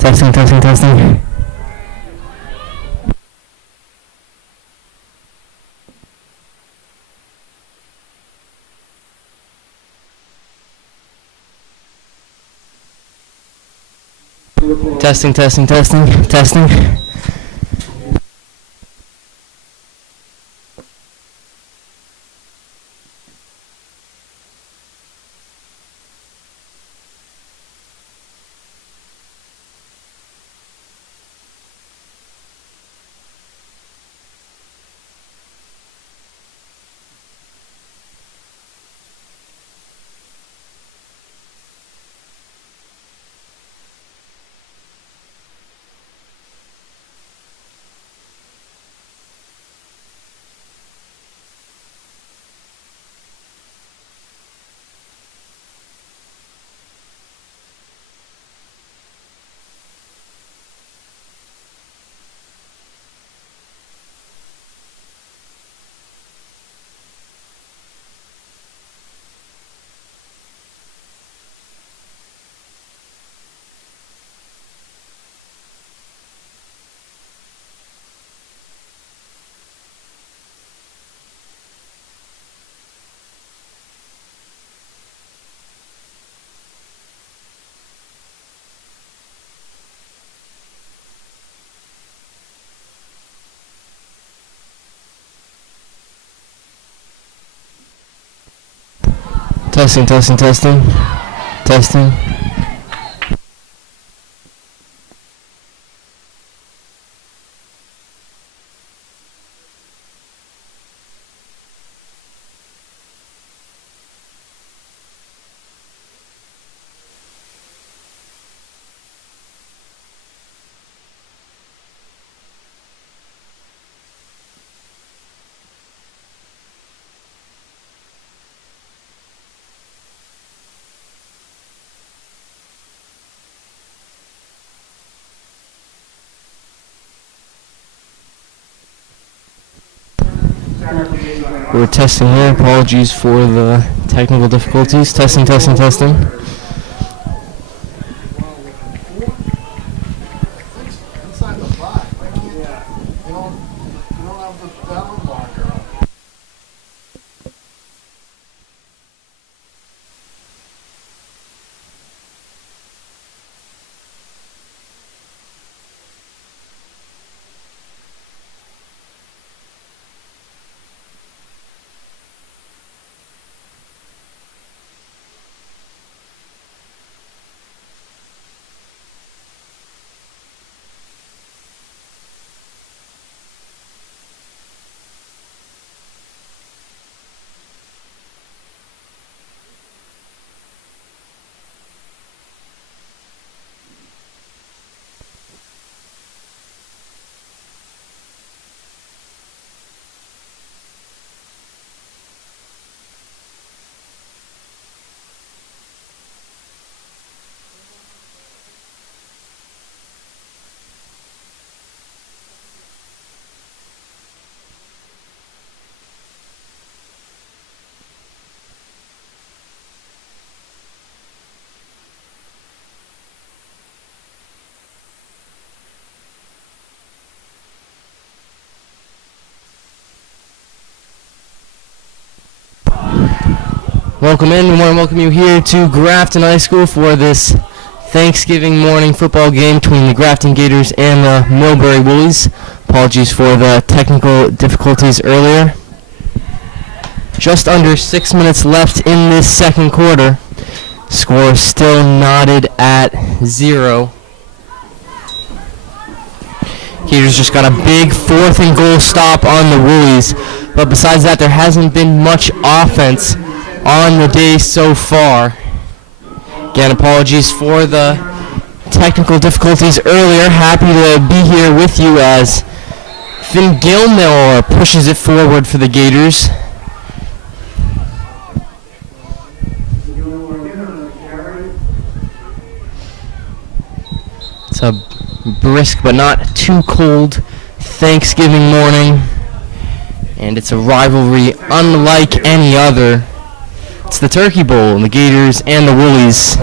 Testing, testing, testing. Testing, testing, testing, testing. Testing, testing, testing, testing. We're testing here. Apologies for the technical difficulties. Testing, testing, testing. Welcome in. We want to welcome you here to Grafton High School for this Thanksgiving morning football game between the Grafton Gators and the Milbury Woolies. Apologies for the technical difficulties earlier. Just under 6 minutes left in this second quarter. Score still knotted at 0. Gators just got a big 4th and goal stop on the Woolies, but besides that, there hasn't been much offense on the day so far. Again, apologies for the technical difficulties earlier. Happy to be here with you as Finn Gilmore pushes it forward for the Gators. It's a brisk but not too cold Thanksgiving morning, and it's a rivalry unlike any other. It's the Turkeybowl, and the Gators and the Woolies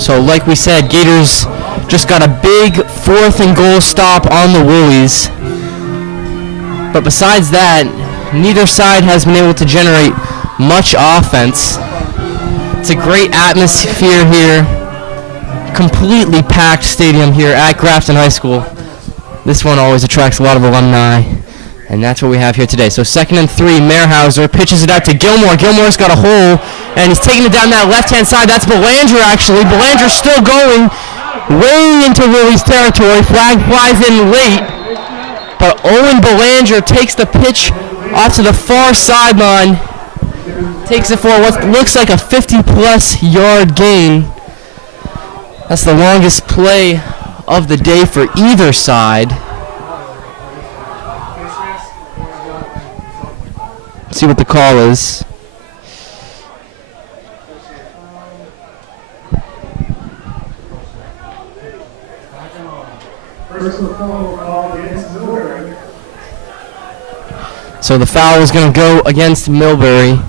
So like we said, Gators just got a big 4th and goal stop on the Woolies. But besides that, neither side has been able to generate much offense. It's a great atmosphere here. Completely packed stadium here at Grafton High School. This one always attracts a lot of alumni. And that's what we have here today. So 2nd and 3, Merhauser pitches it out to Gilmore. Gilmore's got a hole, and he's taking it down that left-hand side. That's Belanger, actually. Belanger's still going way into Willie's territory. Flag flies in late, but Owen Belanger takes the pitch off to the far sideline. Takes it for what looks like a 50-plus yard gain. That's the longest play of the day for either side. See what the call is. So the foul is going to go against Milbury.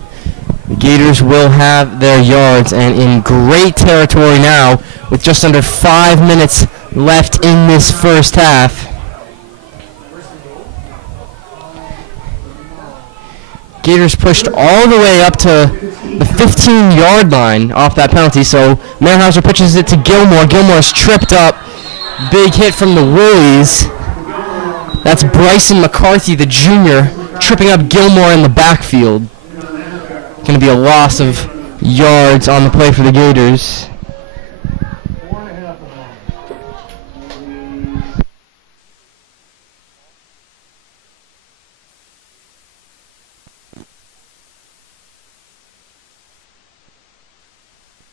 The Gators will have their yards and in great territory now with just under 5 minutes left in this first half. Gators pushed all the way up to the 15-yard line off that penalty, so Merhauser pitches it to Gilmore. Gilmore's tripped up. Big hit from the Woolies. That's Bryson McCarthy, the junior, tripping up Gilmore in the backfield. Going to be a loss of yards on the play for the Gators.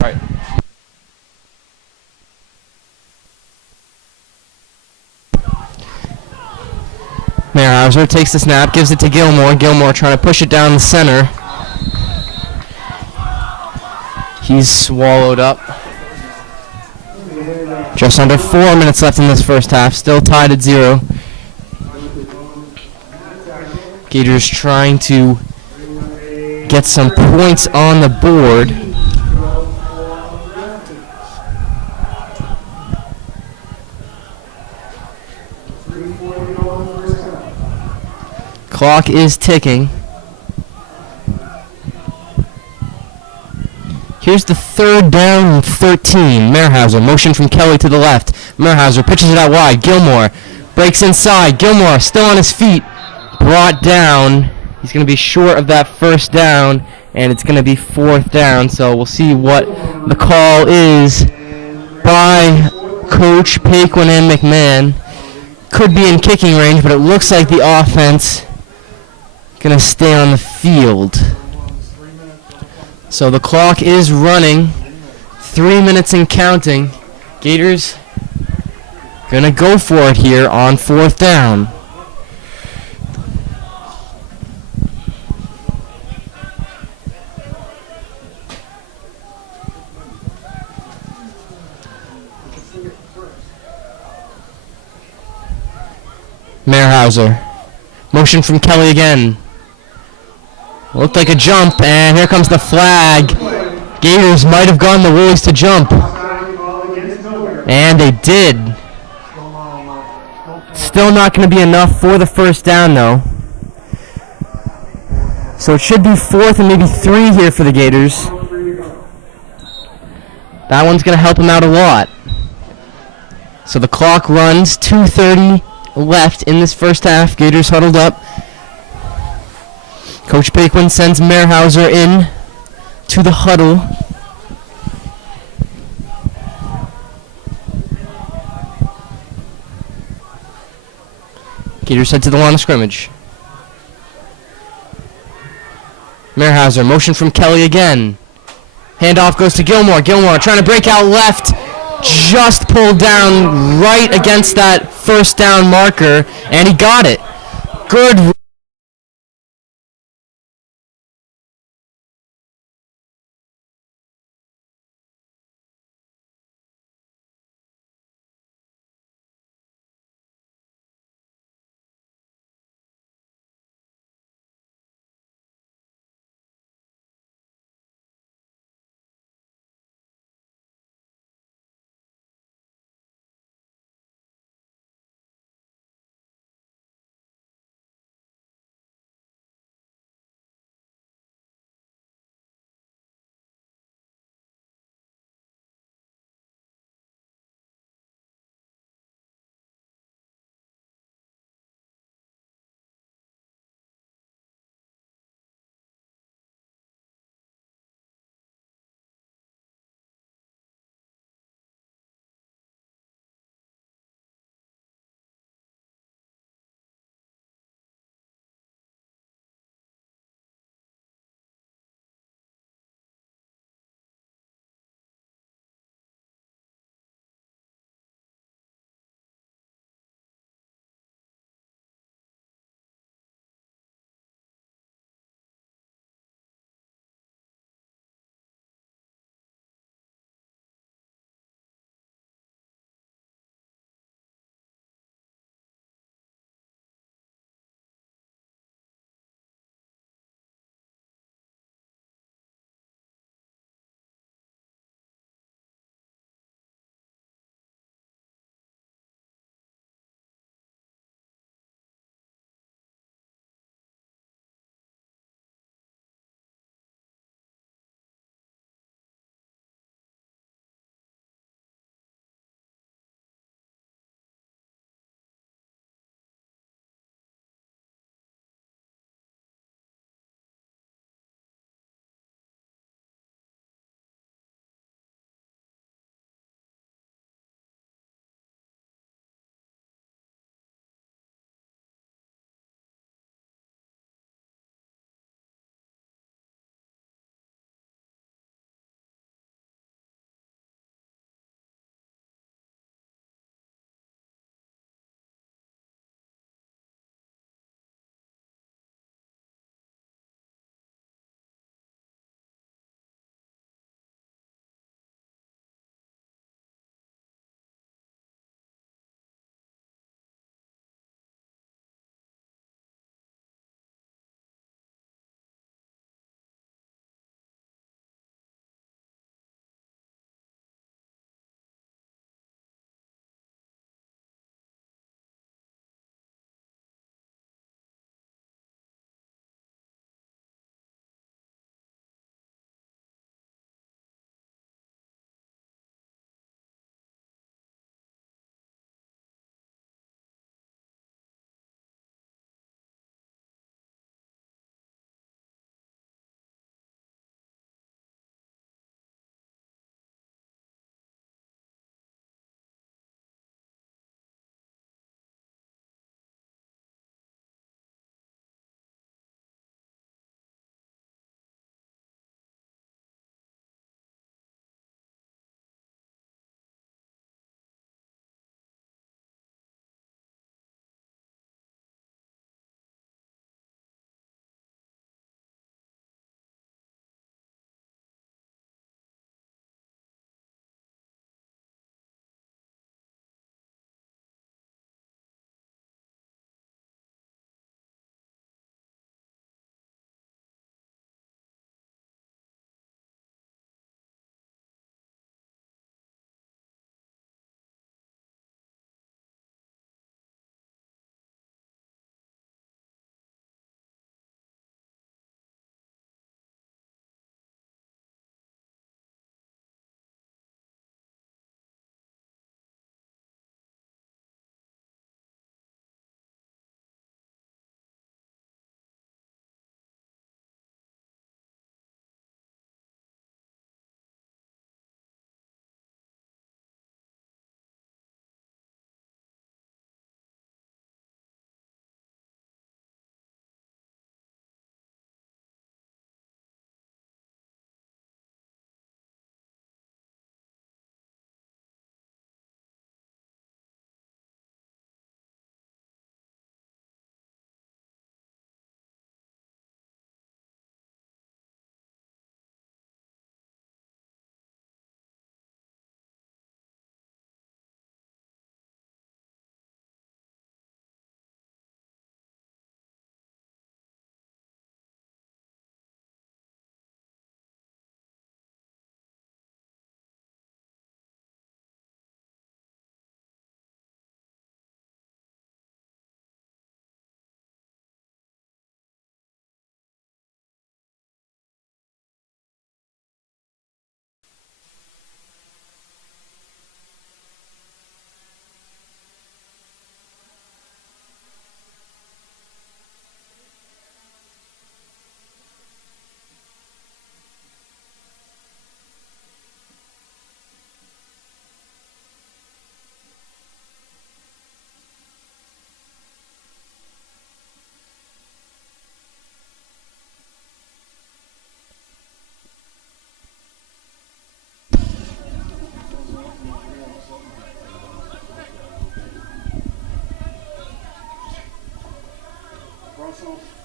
Right. Merhauser takes the snap, gives it to Gilmore. Gilmore trying to push it down the center. He's swallowed up. Just under 4 minutes left in this first half. Still tied at 0. Gators trying to get some points on the board. Clock is ticking. Here's the 3rd down and 13. Merhauser, motion from Kelly to the left. Merhauser pitches it out wide. Gilmore breaks inside. Gilmore still on his feet. Brought down. He's going to be short of that first down, and it's going to be 4th down. So we'll see what the call is by Coach Paquin and McMahon. Could be in kicking range, but it looks like the offense going to stay on the field. So the clock is running. 3 minutes and counting. Gators going to go for it here on 4th down. Merhauser. Motion from Kelly again. Looked like a jump, and here comes the flag. Gators might have gone the Woolies to jump. And they did. Still not going to be enough for the first down, though. So it should be 4th and maybe 3 here for the Gators. That one's going to help them out a lot. So the clock runs, 2:30 left in this first half. Gators huddled up. Coach Paquin sends Merhauser in to the huddle. Gators head to the line of scrimmage. Merhauser, motion from Kelly again. Handoff goes to Gilmore. Gilmore trying to break out left. Just pulled down right against that first down marker, and he got it. Good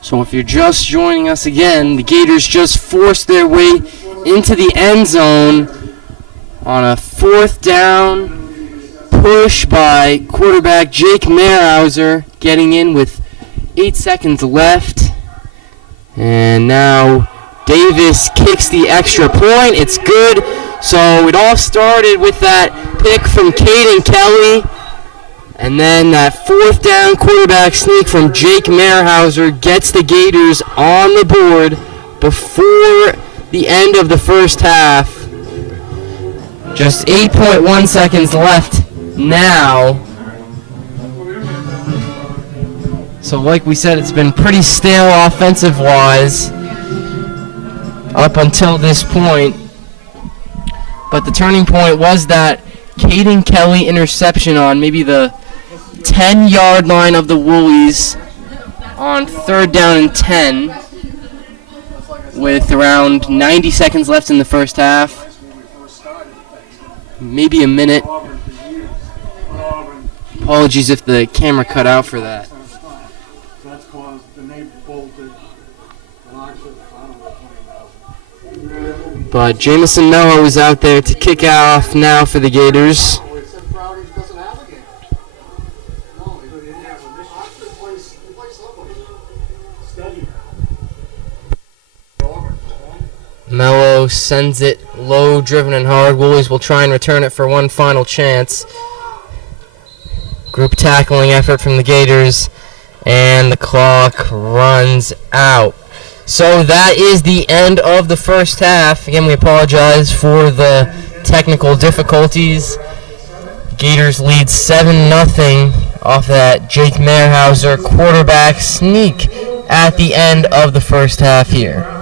So if you're just joining us again, the Gators just forced their way into the end zone on a 4th down push by quarterback Jake Mehrhauser, getting in with 8 seconds left. And now Davis kicks the extra point. It's good. So it all started with that pick from Caden Kelly. And then that 4th down quarterback sneak from Jake Mehrhauser gets the Gators on the board before the end of the first half. Just 8.1 seconds left now. So like we said, it's been pretty stale offensive-wise up until this point. But the turning point was that Caden Kelly interception on maybe the 10-yard line of the Woolies on 3rd down and 10 with around 90 seconds left in the first half. Maybe a minute. Apologies if the camera cut out for that. But Jamison Mello is out there to kick off now for the Gators. Mello sends it low, driven and hard. Woolies will try and return it for one final chance. Group tackling effort from the Gators, and the clock runs out. So that is the end of the first half. Again, we apologize for the technical difficulties. Gators lead 7-0 off that Jake Mehrhauser quarterback sneak at the end of the first half here.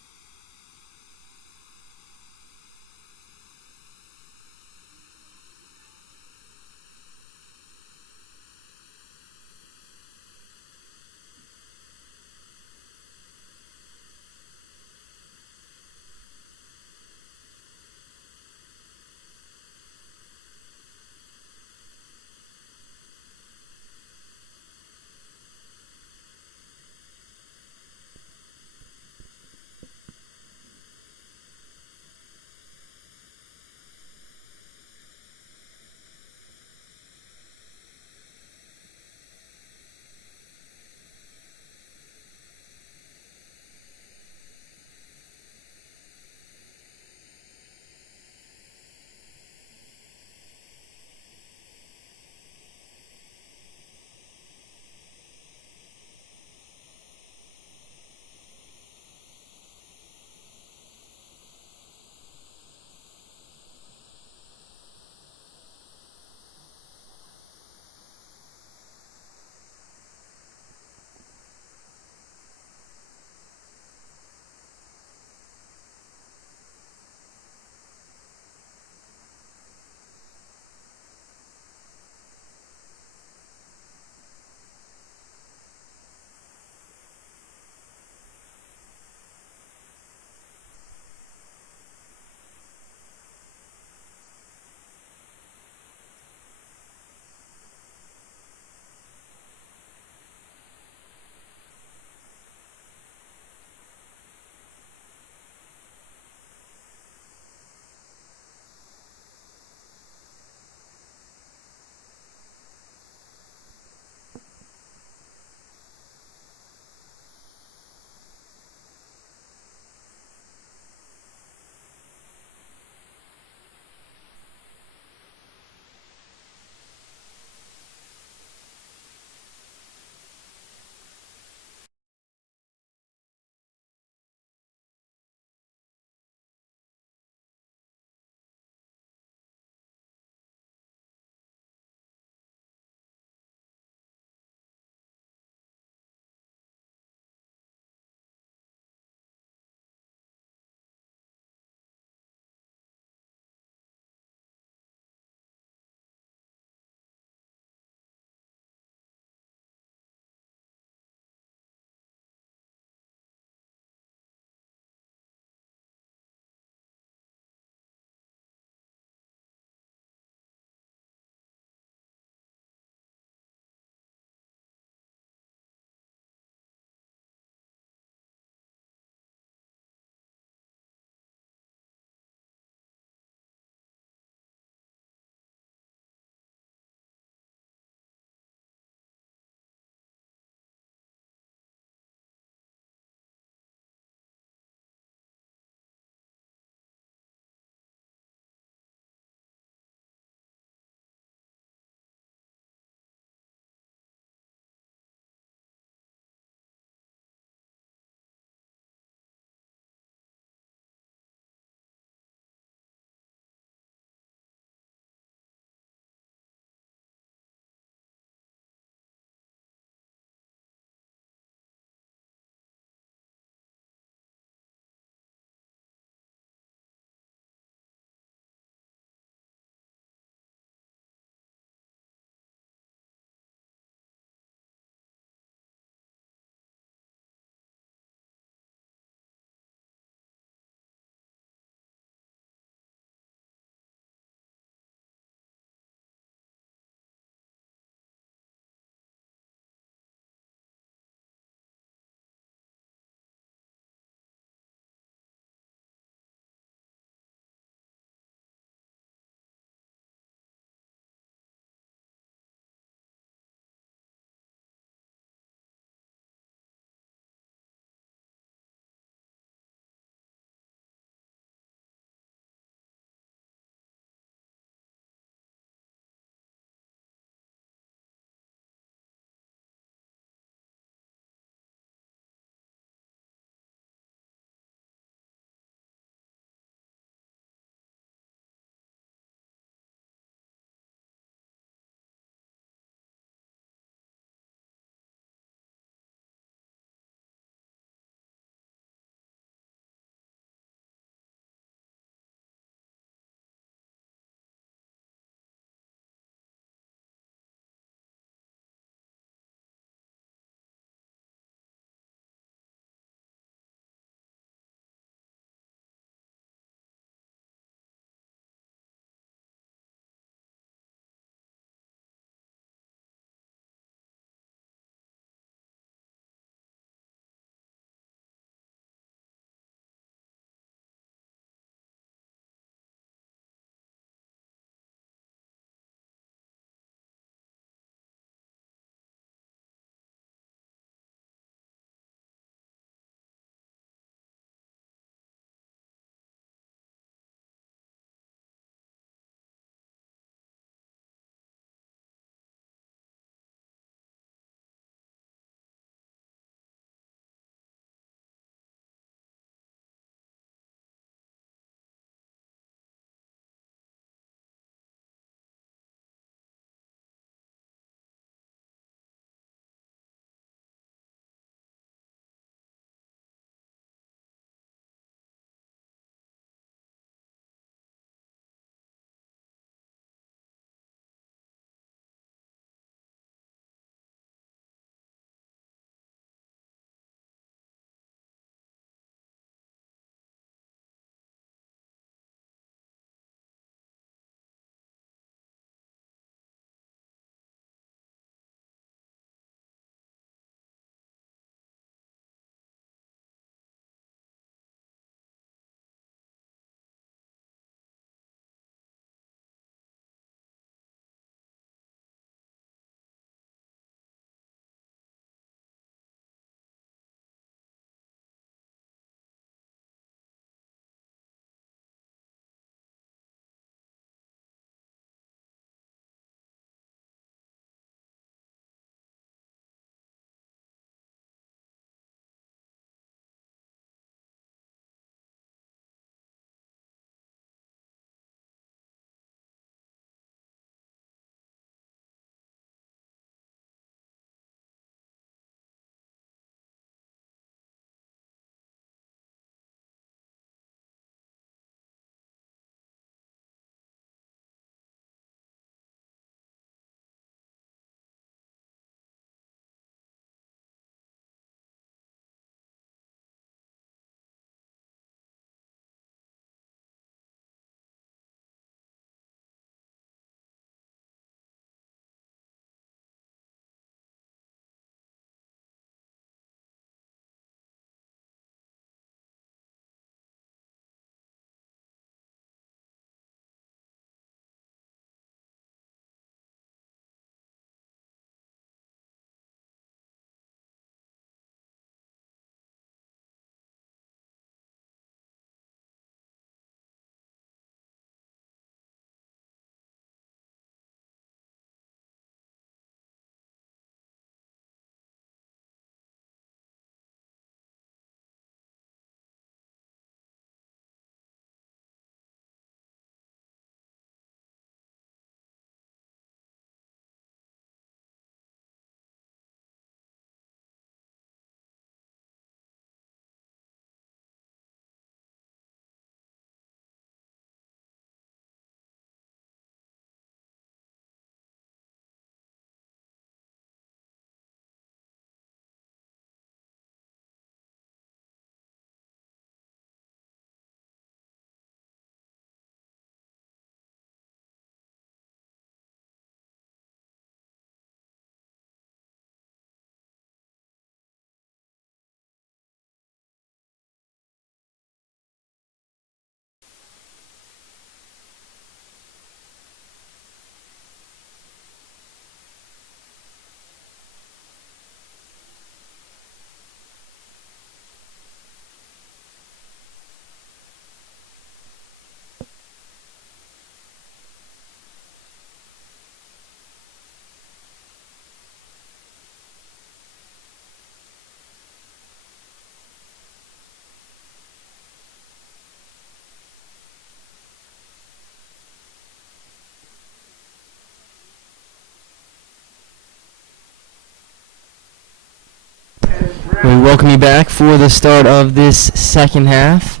welcome you back for the start of this second half.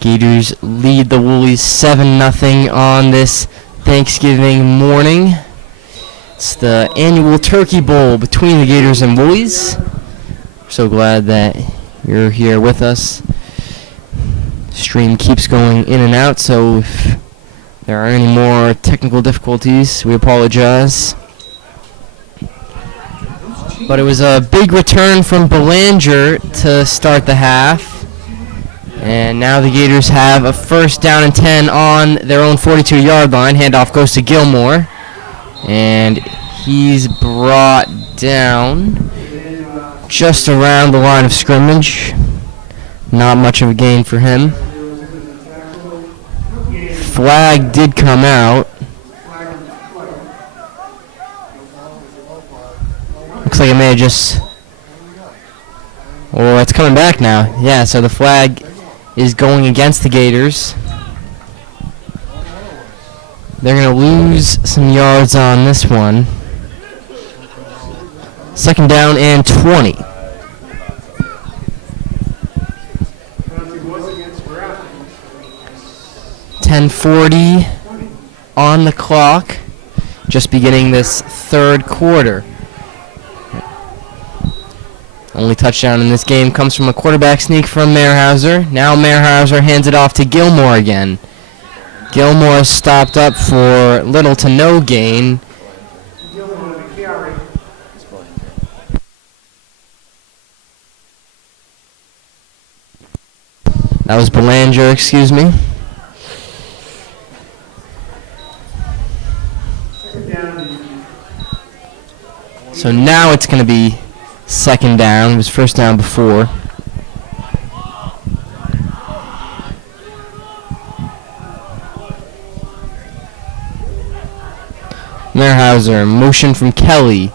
Gators lead the Woolies 7-0 on this Thanksgiving morning. It's the annual Turkey Bowl between the Gators and Woolies. We're so glad that you're here with us. Stream keeps going in and out, so if there are any more technical difficulties, we apologize. But it was a big return from Belanger to start the half. And now the Gators have a first down and 10 on their own 42-yard line. Handoff goes to Gilmore. And he's brought down just around the line of scrimmage. Not much of a gain for him. Flag did come out. Looks like it may have just... Oh, it's coming back now. Yeah, so the flag is going against the Gators. They're going to lose some yards on this one. Second down and 20. .10:40 on the clock. Just beginning this third quarter. Only touchdown in this game comes from a quarterback sneak from Mehrhauser. Now Mehrhauser hands it off to Gilmore again. Gilmore stopped up for little to no gain. That was Belanger, excuse me. So now it's going to be second down. It was first down before. Mehrhauser, motion from Kelly.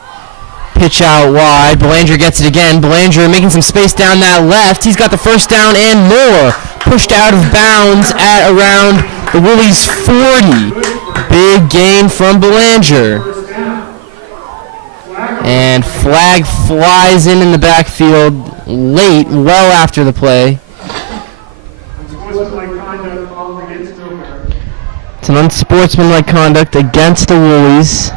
Pitch out wide. Belanger gets it again. Belanger making some space down that left. He's got the first down and more. Pushed out of bounds at around the Woolies 40. Big gain from Belanger. And flag flies in the backfield late, well after the play. It's an unsportsmanlike conduct against the Woolies.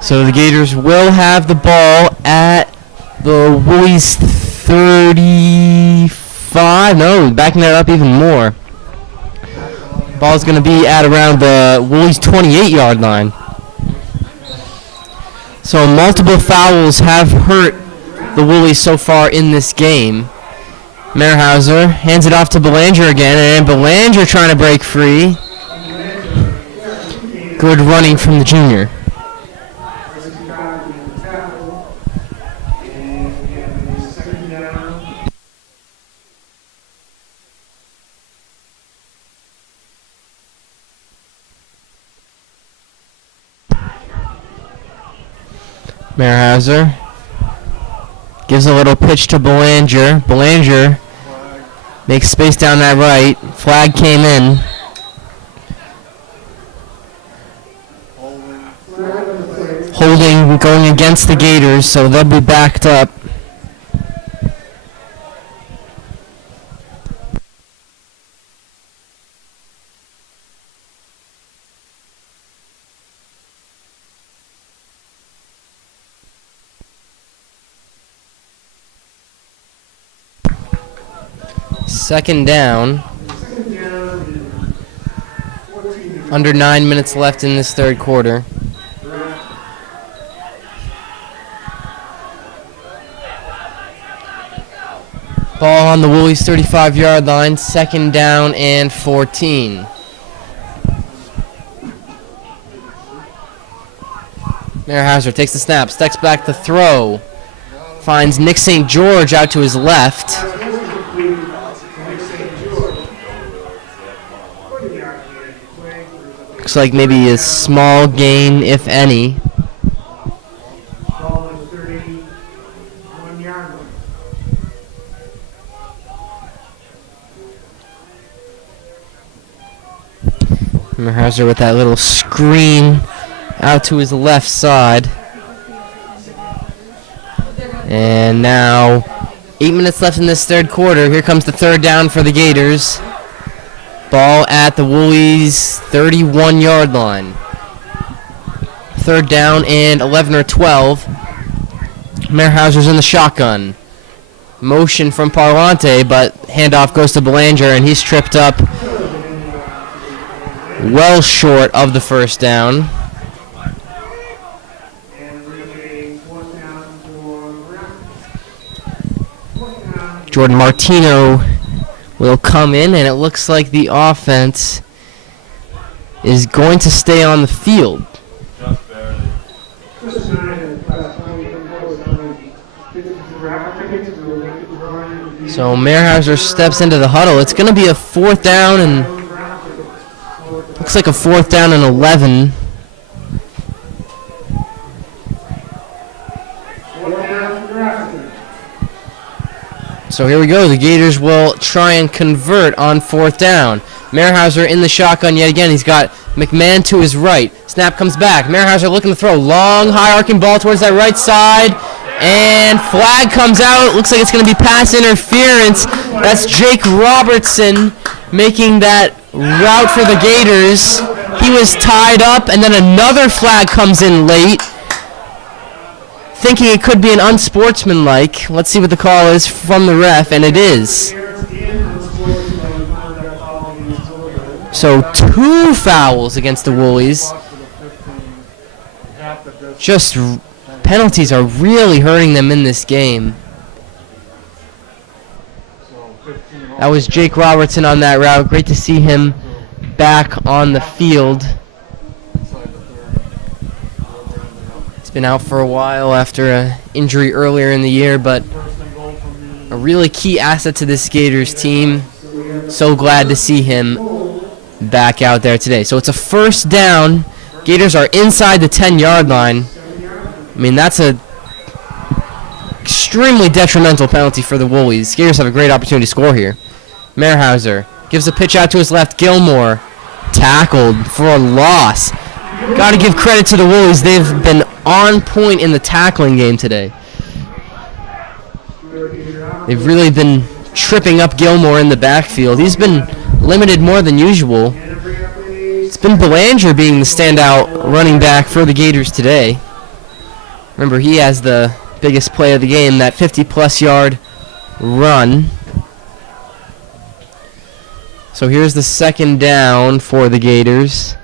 So the Gators will have the ball at the Woolies 35. No, backing that up even more. Ball's going to be at around the Woolies 28-yard line. So multiple fouls have hurt the Woolies so far in this game. Mehrhauser hands it off to Belanger again, and Belanger trying to break free. Good running from the junior. Mehrhauser gives a little pitch to Belanger. Belanger makes space down that right. Flag came in. Holding going against the Gators, so they'll be backed up. Second down. Under 9 minutes left in this third quarter. Ball on the Woolies 35-yard line. Second down and 14. Mehrhauser takes the snap, steps back to throw. Finds Nick St. George out to his left. Looks like maybe a small gain, if any. Mehrhauser with that little screen out to his left side. And now 8 minutes left in this third quarter. Here comes the third down for the Gators. Ball at the Woolies 31-yard line. Third down and 11 or 12. Merhauser's in the shotgun. Motion from Parlante, but handoff goes to Belanger, and he's tripped up well short of the first down. Jordan Martino will come in, and it looks like the offense is going to stay on the field. So Merhauser steps into the huddle. It's going to be a fourth down, and looks like a fourth down and 11. So here we go. The Gators will try and convert on fourth down. Merhauser in the shotgun yet again. He's got McMahon to his right. Snap comes back. Merhauser looking to throw. Long, high arcing ball towards that right side. And flag comes out. Looks like it's going to be pass interference. That's Jake Robertson making that route for the Gators. He was tied up, and then another flag comes in late, thinking it could be an unsportsmanlike. Let's see what the call is from the ref, and it is. So 2 fouls against the Woolies. Just penalties are really hurting them in this game. That was Jake Robertson on that route. Great to see him back on the field. He's been out for a while after an injury earlier in the year, but a really key asset to this Gators team. So glad to see him back out there today. So it's a first down. Gators are inside the 10-yard line. I mean, that's a extremely detrimental penalty for the Woolies. Gators have a great opportunity to score here. Merhauser gives a pitch out to his left. Gilmore tackled for a loss. Got to give credit to the Woolies. They've been on point in the tackling game today. They've really been tripping up Gilmore in the backfield. He's been limited more than usual. It's been Belanger being the standout running back for the Gators today. Remember, he has the biggest play of the game, that 50-plus yard run. So here's the second down for the Gators.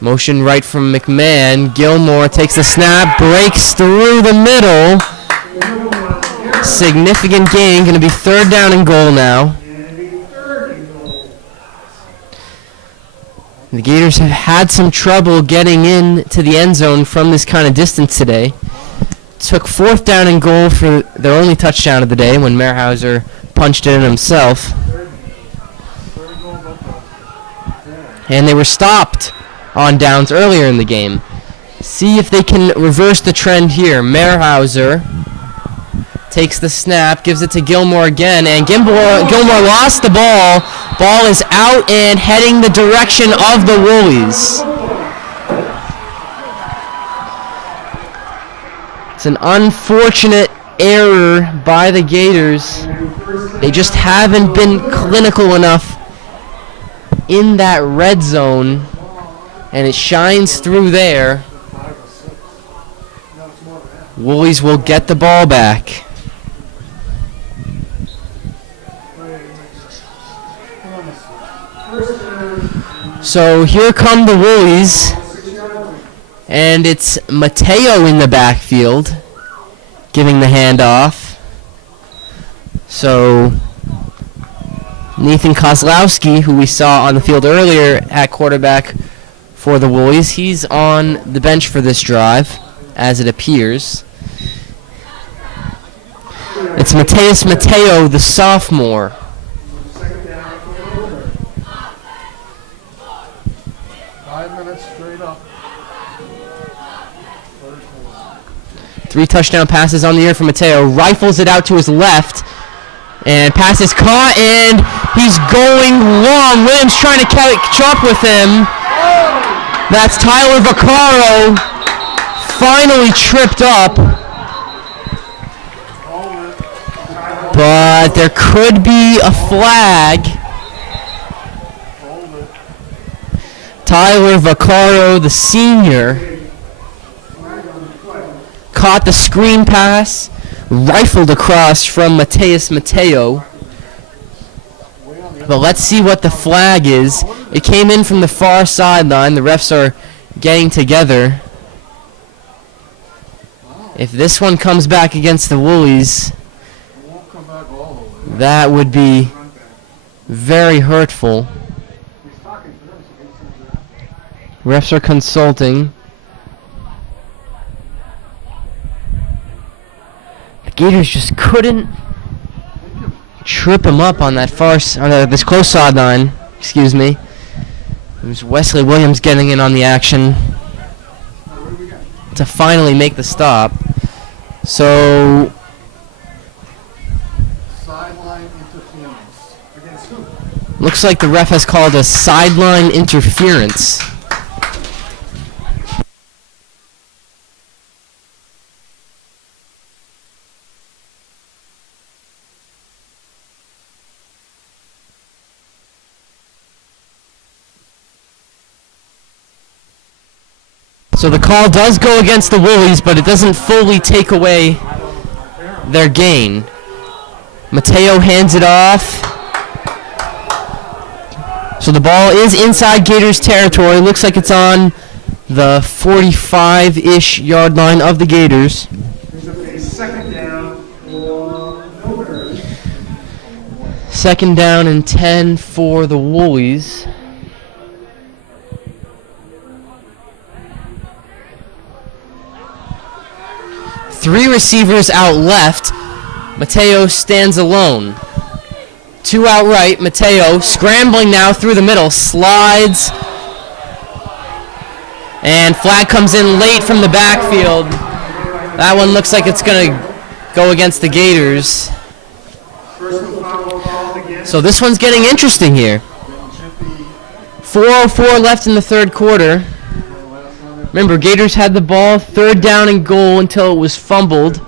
Motion right from McMahon. Gilmore takes the snap, breaks through the middle. Significant gain, going to be third down and goal now. The Gators have had some trouble getting into the end zone from this kind of distance today. Took fourth down and goal for their only touchdown of the day when Merhauser punched it in himself. And they were stopped on downs earlier in the game. See if they can reverse the trend here. Merhauser takes the snap, gives it to Gilmore again, and Gilmore lost the ball. Ball is out and heading the direction of the Woolies. It's an unfortunate error by the Gators. They just haven't been clinical enough in that red zone, and it shines through there. Woolies will get the ball back. So here come the Woolies, and it's Mateo in the backfield giving the handoff. So Nathan Kozlowski, who we saw on the field earlier at quarterback for the Woolies, he's on the bench for this drive, as it appears. It's Mateus Mateo, the sophomore. Three touchdown passes on the year for Mateo. Rifles it out to his left. And pass is caught, and he's going long. Williams trying to catch up with him. That's Tyler Vaccaro finally tripped up. But there could be a flag. Tyler Vaccaro, the senior, caught the screen pass, rifled across from Mateus Mateo. But let's see what the flag is. It came in from the far sideline. The refs are getting together. If this one comes back against the Woolies, that would be very hurtful. Refs are consulting. The Gators just couldn't trip him up on that this close sideline. Excuse me. It was Wesley Williams getting in on the action to finally make the stop. So sideline interference against who? Looks like the ref has called a sideline interference. So the call does go against the Woolies, but it doesn't fully take away their gain. Mateo hands it off. So the ball is inside Gators territory. Looks like it's on the 45-ish yard line of the Gators. Second down and 10 for the Woolies. Three receivers out left. Mateo stands alone. Two out right. Mateo scrambling now through the middle. Slides. And flag comes in late from the backfield. That one looks like it's going to go against the Gators. So this one's getting interesting here. 4:04 left in the third quarter. Remember, Gators had the ball, third down and goal until it was fumbled.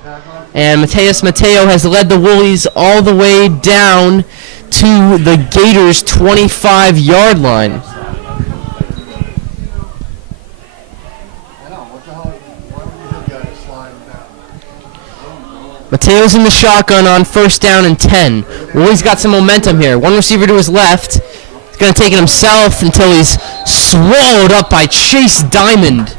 And Mateus Mateo has led the Woolies all the way down to the Gators' 25-yard line. Mateo's in the shotgun on first down and 10. Woolies got some momentum here. One receiver to his left. He's going to take it himself until he's swallowed up by Chase Diamond.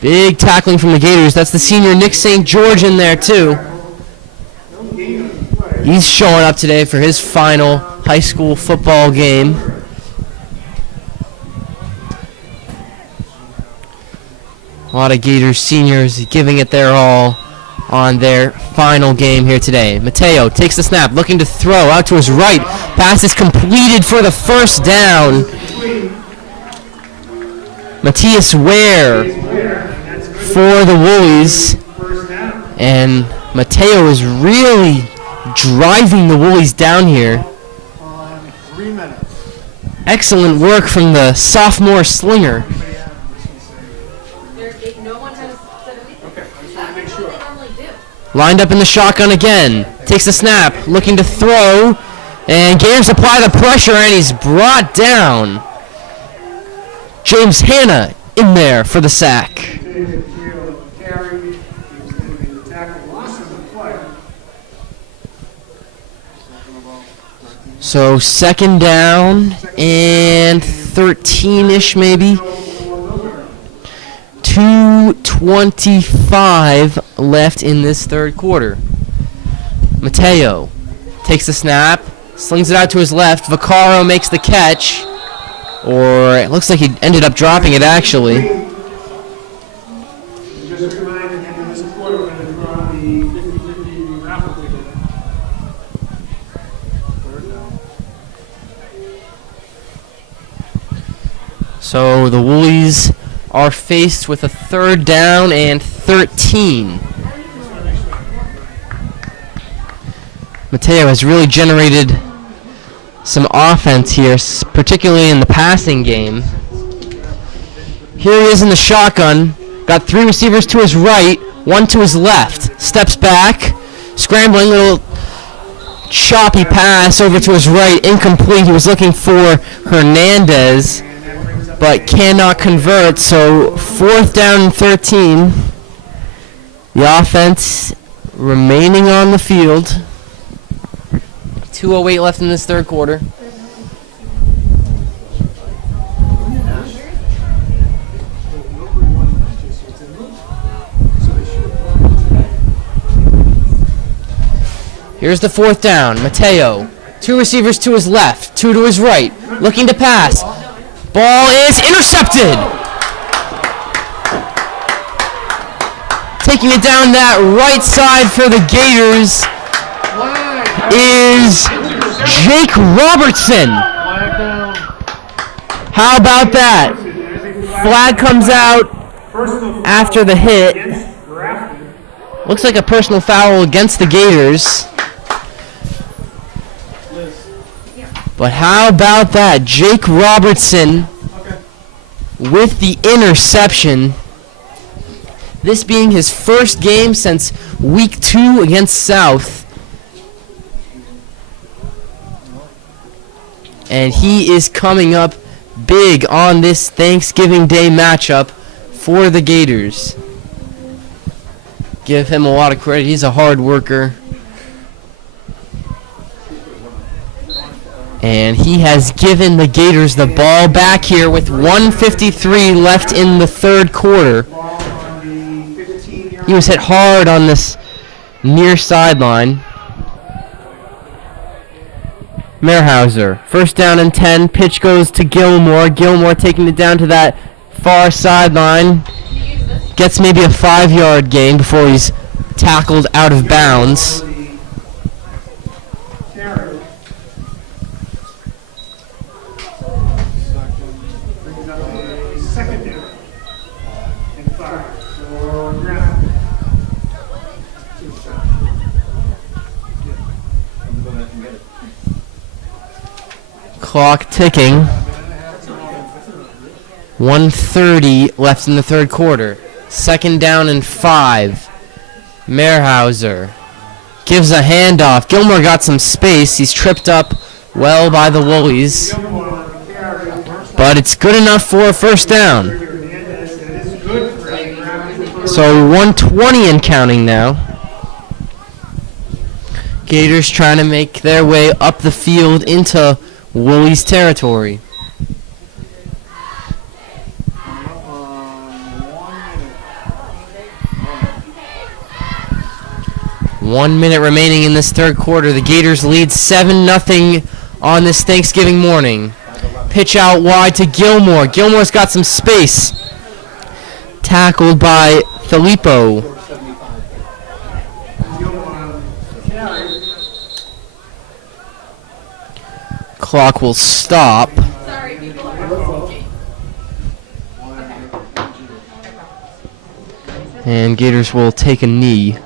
Big tackling from the Gators. That's the senior Nick St. George in there too. He's showing up today for his final high school football game. A lot of Gators seniors giving it their all on their final game here today. Mateo takes the snap, looking to throw out to his right. Pass is completed for the first down. Matthias Ware for the Woolies. And Mateo is really driving the Woolies down here. Excellent work from the sophomore slinger. Lined up in the shotgun again. Takes the snap, looking to throw. And Gators apply the pressure, and he's brought down. James Hanna in there for the sack. So second down and 13-ish maybe. 2:25 left in this third quarter. Mateo takes the snap, slings it out to his left. Vaccaro makes the catch. Or it looks like he ended up dropping it actually. So the Woolies are faced with a third down and 13. Mateo has really generated some offense here, particularly in the passing game. Here he is in the shotgun. Got 3 receivers to his right, 1 to his left. Steps back, scrambling, little choppy pass over to his right, incomplete. He was looking for Hernandez, but cannot convert. So 4th down and 13. The offense remaining on the field. 2:08 left in this third quarter. Here's the 4th down. Mateo. 2 receivers to his left, 2 to his right. Looking to pass. Ball is intercepted. Taking it down that right side for the Gators is Jake Robertson. How about that? Flag comes out after the hit. Looks like a personal foul against the Gators. But how about that? Jake Robertson with the interception. This being his first game since week 2 against South. And he is coming up big on this Thanksgiving Day matchup for the Gators. Give him a lot of credit. He's a hard worker. And he has given the Gators the ball back here with 1:53 left in the third quarter. He was hit hard on this near sideline. Merhauser, 1st down and 10. Pitch goes to Gilmore. Gilmore taking it down to that far sideline. Gets maybe a 5-yard gain before he's tackled out of bounds. Clock ticking. 1:30 left in the third quarter. 2nd down and 5. Merhauser gives a handoff. Gilmore got some space. He's tripped up well by the Woolies. But it's good enough for a 1st down. So 1:20 and counting now. Gators trying to make their way up the field into Woolies territory. One minute remaining in this third quarter. The Gators lead 7-0 on this Thanksgiving morning. Pitch out wide to Gilmore. Gilmore's got some space. Tackled by Filippo. Clock will stop. And Gators will take a knee.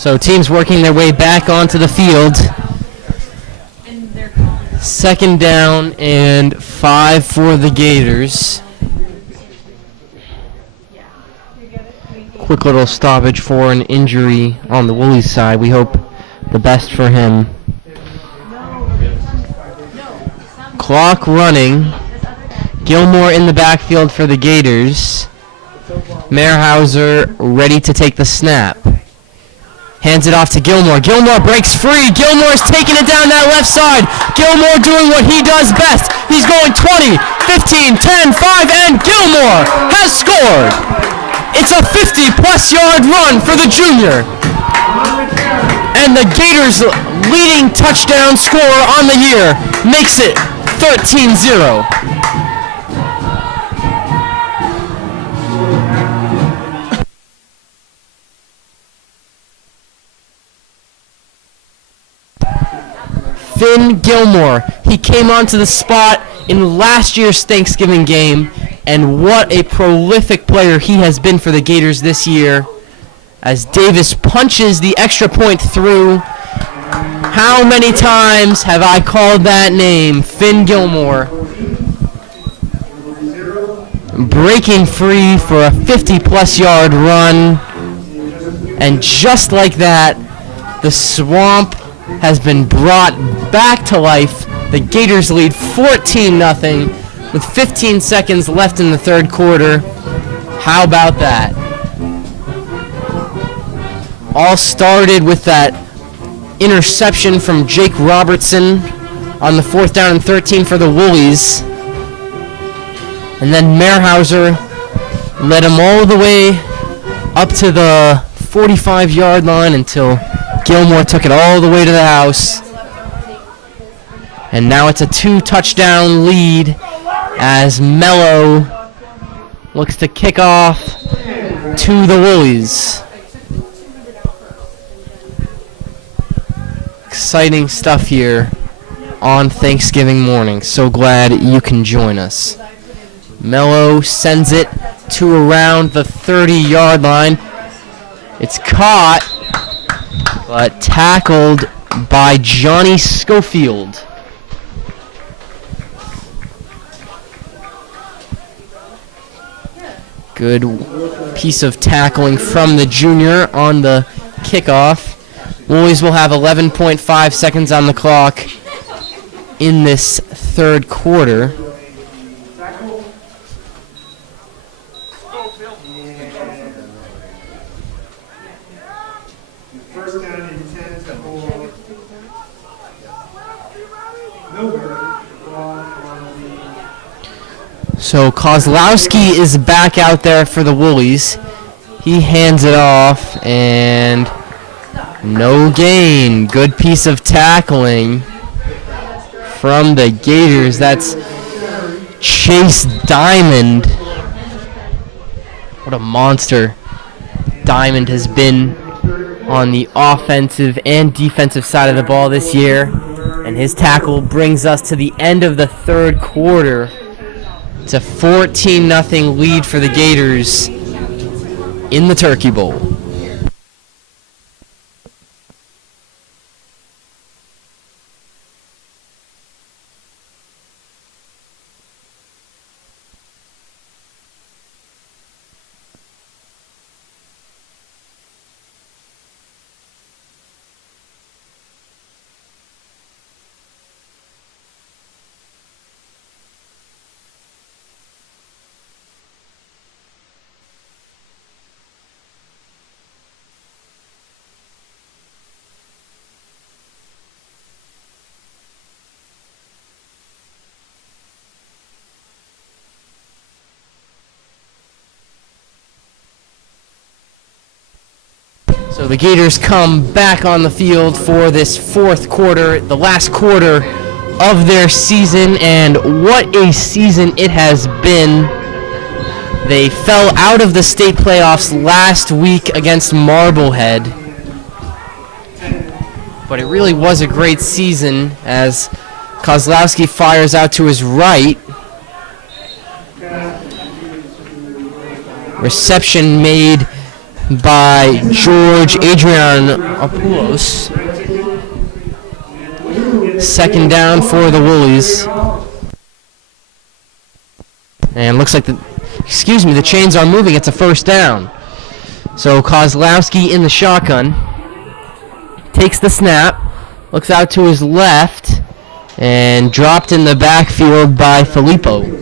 So teams working their way back onto the field. Second down and 5 for the Gators. Quick little stoppage for an injury on the Woolies side. We hope the best for him. Clock running. Gilmore in the backfield for the Gators. Mehrhauser ready to take the snap. Hands it off to Gilmore. Gilmore breaks free. Gilmore's taking it down that left side. Gilmore doing what he does best. He's going 20, 15, 10, 5, and Gilmore has scored. It's a 50-plus yard run for the junior. And the Gators' leading touchdown scorer on the year makes it 13-0. Finn Gilmore, he came onto the spot in last year's Thanksgiving game, and what a prolific player he has been for the Gators this year as Davis punches the extra point through. How many times have I called that name, Finn Gilmore? Breaking free for a 50-plus yard run, and just like that, the Swamp has been brought back to life. The Gators lead 14-0 with 15 seconds left in the third quarter. How about that? All started with that interception from Jake Robertson on the 4th down and 13 for the Woolies. And then Mehrhauser led him all the way up to the 45-yard line until Gilmore took it all the way to the house. And now it's a 2-touchdown lead as Mello looks to kick off to the Woolies. Exciting stuff here on Thanksgiving morning. So glad you can join us. Mello sends it to around the 30-yard line. It's caught, but tackled by Johnny Schofield. Good piece of tackling from the junior on the kickoff. Woolies will have 11.5 seconds on the clock in this third quarter. First down and 10 to hold. Milbury. So Kozlowski is back out there for the Woolies. He hands it off and no gain. Good piece of tackling from the Gators. That's Chase Diamond. What a monster Diamond has been on the offensive and defensive side of the ball this year. And his tackle brings us to the end of the third quarter. It's a 14-0 lead for the Gators in the Turkey Bowl. So the Gators come back on the field for this fourth quarter, the last quarter of their season, and what a season it has been. They fell out of the state playoffs last week against Marblehead, but it really was a great season as Kozlowski fires out to his right. Reception made by George Adrianopoulos. Second down for the Woolies. And looks like the chains are moving. It's a first down. So Kozlowski in the shotgun. Takes the snap. Looks out to his left. And dropped in the backfield by Filippo.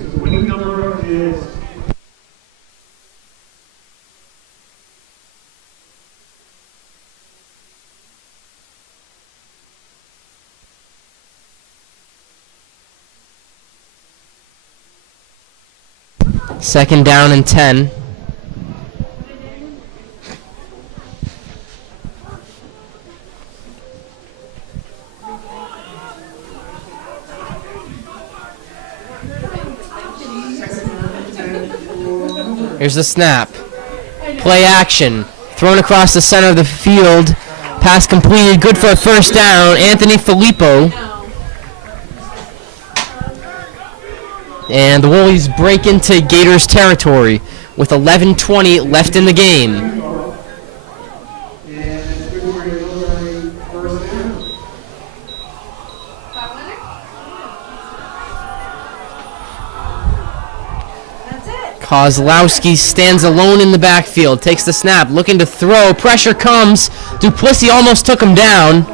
Second down and 10. Here's the snap. Play action. Thrown across the center of the field. Pass completed. Good for a first down. Anthony Filippo. And the Woolies break into Gators territory with 11:20 left in the game. Kozlowski stands alone in the backfield, takes the snap, looking to throw. Pressure comes. Duplessis almost took him down.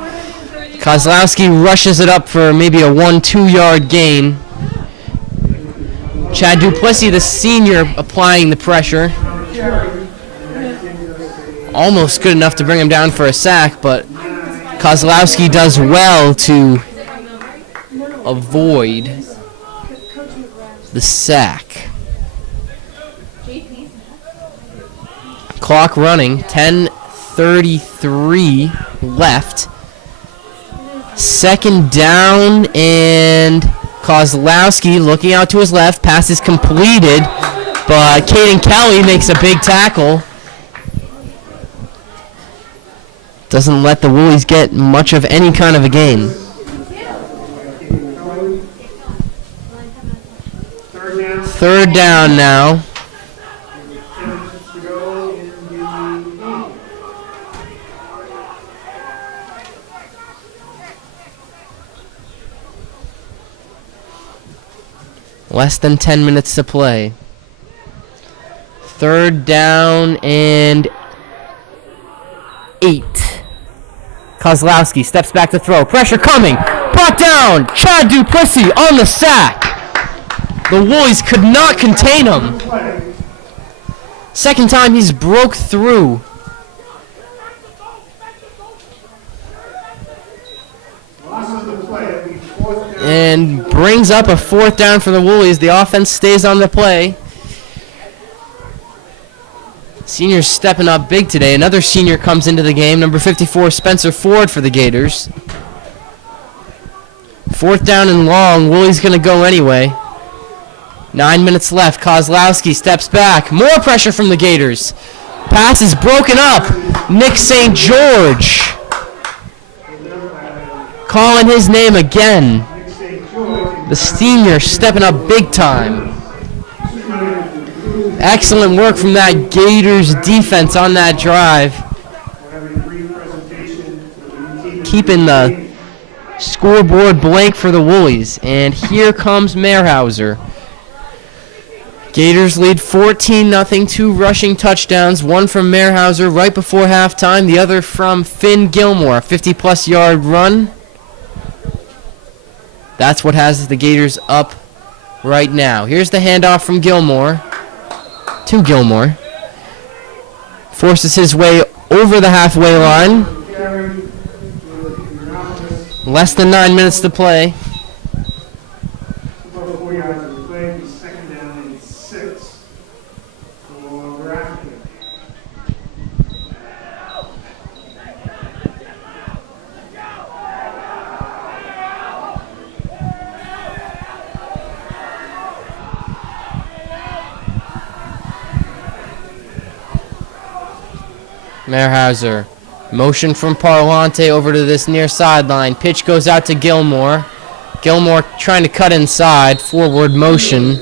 Kozlowski rushes it up for maybe a 1-2 yard gain. Chad Duplessis, the senior, applying the pressure. Almost good enough to bring him down for a sack, but Kozlowski does well to avoid the sack. Clock running, 10:33 left. Second down, and Kozlowski looking out to his left. Pass is completed, but Caden Kelly makes a big tackle. Doesn't let the Woolies get much of any kind of a gain. Third down now. Less than 10 minutes to play. Third down and 8. Kozlowski steps back to throw. Pressure coming. Brought down. Chad Duplessis on the sack. The Woolies could not contain him. Second time he's broke through. And brings up a fourth down for the Woolies. The offense stays on the play. Seniors stepping up big today. Another senior comes into the game. Number 54, Spencer Ford for the Gators. Fourth down and long. Woolies going to go anyway. 9 minutes left. Kozlowski steps back. More pressure from the Gators. Pass is broken up. Nick St. George calling his name again. The senior stepping up big time. Excellent work from that Gators defense on that drive. Keeping the scoreboard blank for the Woolies. And here comes Mehrhauser. Gators lead 14-0, 2 rushing touchdowns, one from Mehrhauser right before halftime, the other from Finn Gilmore, 50-plus yard run. That's what has the Gators up right now. Here's the handoff from Gilmore to Gilmore. Forces his way over the halfway line. Less than 9 minutes to play. Second down and 6 for Grafton. Mehrhauser. Motion from Parlante over to this near sideline. Pitch goes out to Gilmore. Gilmore trying to cut inside. Forward motion.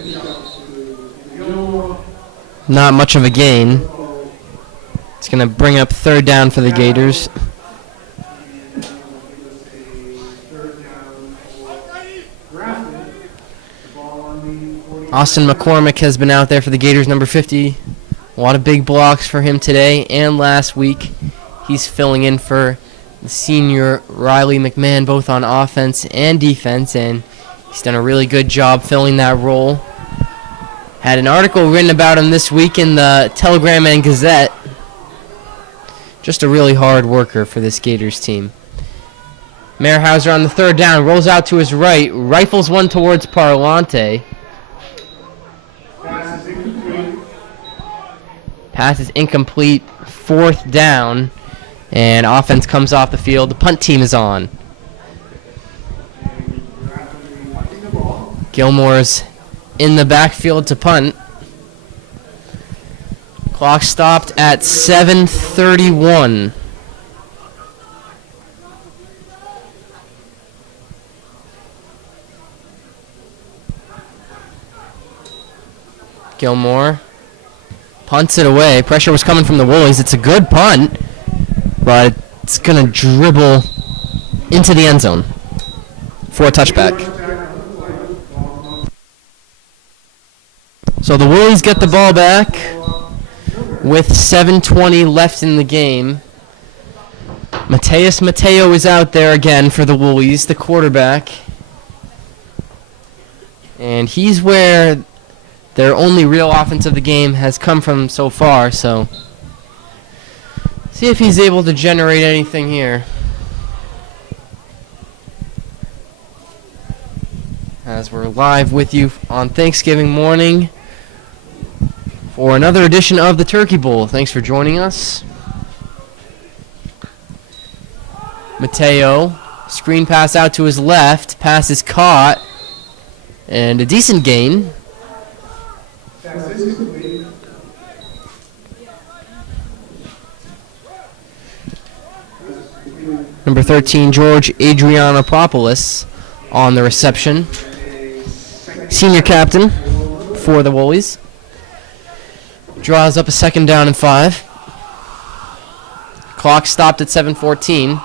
Not much of a gain. It's going to bring up third down for the Gators. And that will give us a third down for Grafton. The ball on the 40. Austin McCormick has been out there for the Gators, number 50. A lot of big blocks for him today and last week. He's filling in for the senior Riley McMahon, both on offense and defense, and he's done a really good job filling that role. Had an article written about him this week in the Telegram and Gazette. Just a really hard worker for this Gators team. Merhauser on the third down, rolls out to his right, rifles one towards Parlante. Pass is incomplete. Pass is incomplete, fourth down, and offense comes off the field. The punt team is on. And Grafton will be punting the ball. Gilmore's in the backfield to punt. Clock stopped at 7:31. Gilmore punts it away. Pressure was coming from the Woolies. It's a good punt, but it's going to dribble into the end zone for a touchback. So the Woolies get the ball back with 7:20 left in the game. Mateus Mateo is out there again for the Woolies, the quarterback. And he's where their only real offense of the game has come from so far, so see if he's able to generate anything here. As we're live with you on Thanksgiving morning for another edition of the Turkey Bowl. Thanks for joining us. Mateo, screen pass out to his left, pass is caught, and a decent gain. Pass is complete. Number 13, George Adrianopoulos on the reception. Senior captain for the Woolies. Draws up a second down and 5. Clock stopped at 7:14.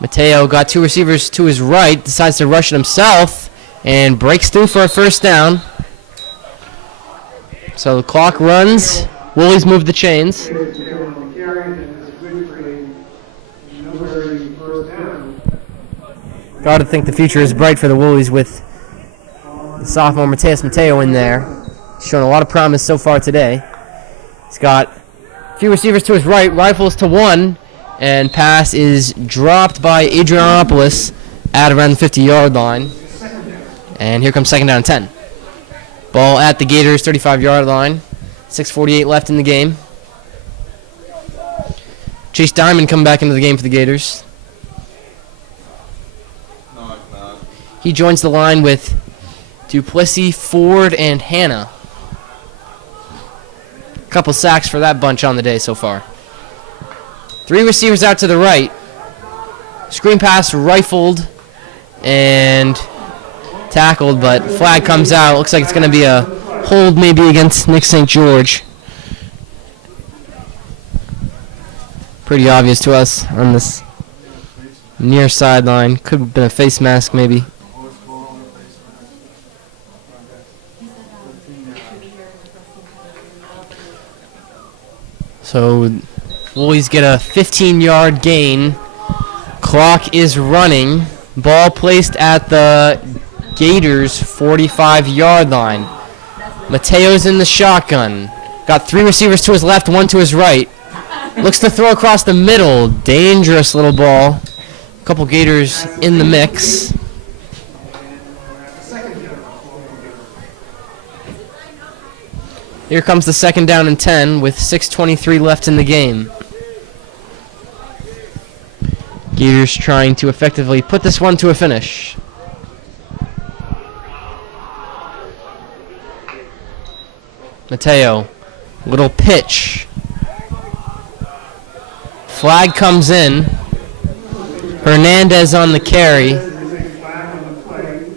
Mateo got two receivers to his right, decides to rush it himself, and breaks through for a first down. So the clock runs. Woolies move the chains. Got to think the future is bright for the Woolies with the sophomore Mateus Mateo in there. He's shown a lot of promise so far today. He's got a few receivers to his right, rifles to one, and pass is dropped by Adrianopoulos at around the 50-yard line. And here comes second down and 10. Ball at the Gators' 35-yard line. 6:48 left in the game. Chase Diamond coming back into the game for the Gators. He joins the line with Duplessis, Ford, and Hanna. A couple sacks for that bunch on the day so far. Three receivers out to the right. Screen pass rifled and tackled, but flag comes out. Looks like it's going to be a hold maybe against Nick St. George. Pretty obvious to us on this near sideline. Could have been a face mask maybe. So Woolies get a 15-yard gain. Clock is running. Ball placed at the Gators' 45-yard line. Mateo's in the shotgun. Got three receivers to his left, one to his right. Looks to throw across the middle. Dangerous little ball. A couple Gators in the mix. Here comes the second down and 10 with 6:23 left in the game. Gators trying to effectively put this one to a finish. Mateo, little pitch. Flag comes in. Hernandez on the carry.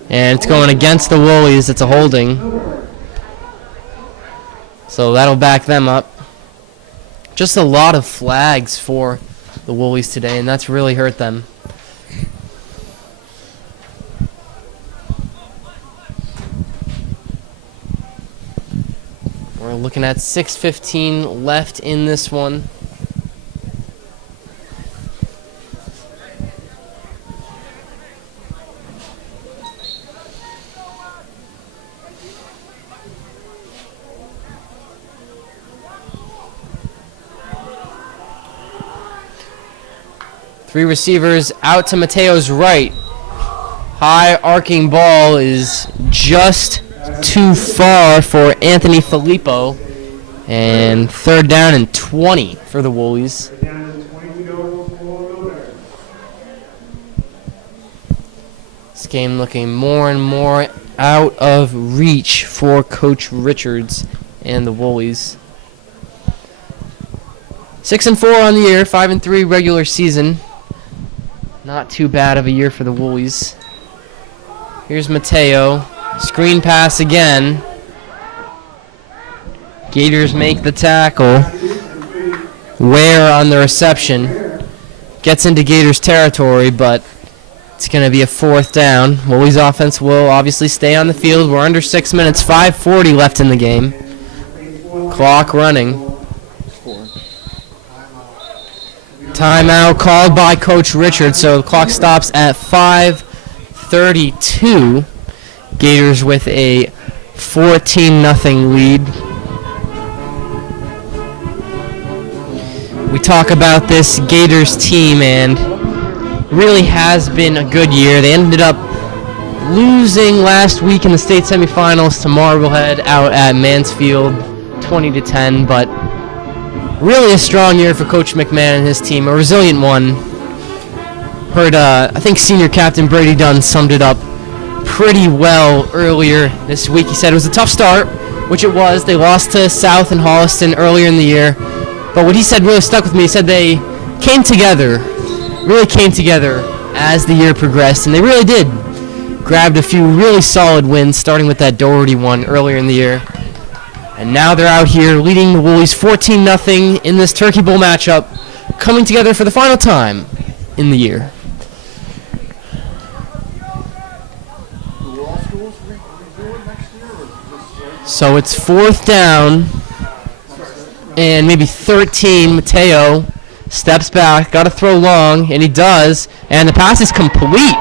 And it's going against the Woolies. It's a holding. So that'll back them up. Just a lot of flags for the Woolies today, and that's really hurt them. We're looking at 6:15 left in this one. Three receivers out to Mateo's right. High arcing ball is just too far for Anthony Filippo. And 3rd down and 20 for the Woolies. This game looking more and more out of reach for Coach Richards and the Woolies. 6-4 on the year, 5-3 regular season. Not too bad of a year for the Woolies. Here's Mateo. Screen pass again. Gators make the tackle. Ware on the reception. Gets into Gators territory, but it's going to be a 4th down. Woolies offense will obviously stay on the field. We're under 6 minutes, 5:40 left in the game. Clock running. Timeout called by Coach Richards, so the clock stops at 5:32. Gators with a 14-0 lead. We talk about this Gators team, and really has been a good year. They ended up losing last week in the state semifinals to Marblehead out at Mansfield, 20-10, but really a strong year for Coach McMahon and his team, a resilient one. Heard, I think senior captain Brady Dunn summed it up pretty well earlier this week. He said it was a tough start, which it was. They lost to South and Holliston earlier in the year. But what he said really stuck with me. He said they really came together as the year progressed, and they really did. Grabbed a few really solid wins, starting with that Doherty one earlier in the year. And now they're out here leading the Woolies 14-0 in this Turkeybowl matchup, coming together for the final time in the year. So it's 4th down and maybe 13. Mateo steps back, got to throw long, and he does, and the pass is complete.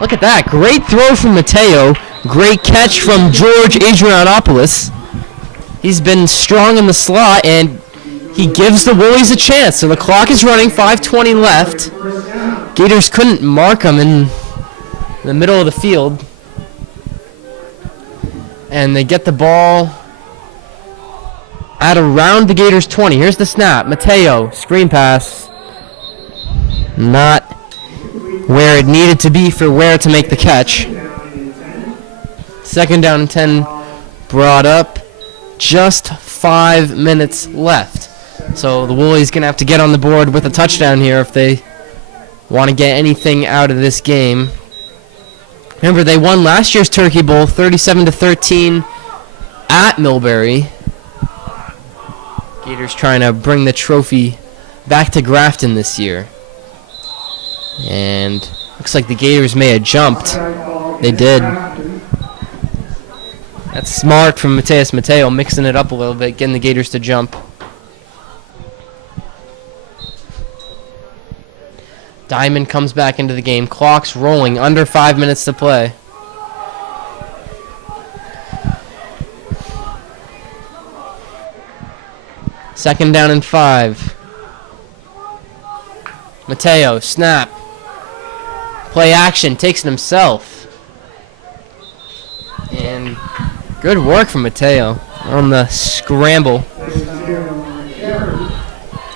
Look at that. Great throw from Mateo. Great catch from George Adrianopoulos. He's been strong in the slot, and he gives the Woolies a chance. So the clock is running, 5:20 left. Gators couldn't mark him in the middle of the field. And they get the ball at around the Gators 20. Here's the snap. Mateo, screen pass. Not where it needed to be for Ware to make the catch. 2nd down and 10 brought up. Just 5 minutes left. So the Woolies going to have to get on the board with a touchdown here if they want to get anything out of this game. Remember, they won last year's Turkeybowl 37-13 at Milbury. Gators trying to bring the trophy back to Grafton this year. And looks like the Gators may have jumped. They did. That's smart from Mateo, mixing it up a little bit, getting the Gators to jump. Diamond comes back into the game. Clock's rolling, under 5 minutes to play. Second down and 5. Mateo, snap. Play action, takes it himself. And good work from Mateo on the scramble.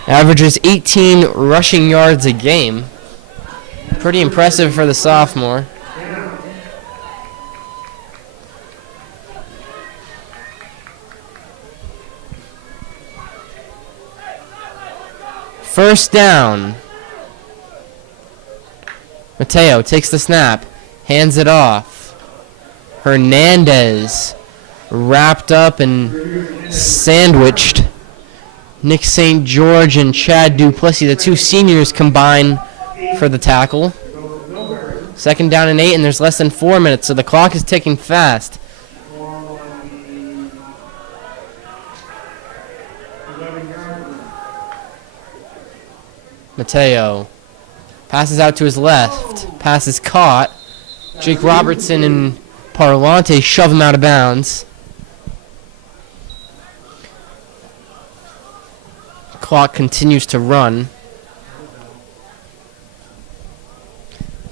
Averages 18 rushing yards a game. Pretty impressive for the sophomore. First down. Mateo takes the snap, hands it off. Hernandez wrapped up and sandwiched Nick St. George and Chad Duplessis, the two seniors, combine for the tackle. Second down and 8, and there's less than 4 minutes, so the clock is ticking fast. Mateo passes out to his left. Pass is caught. Jake Robertson and Parlante shove him out of bounds. Clock continues to run.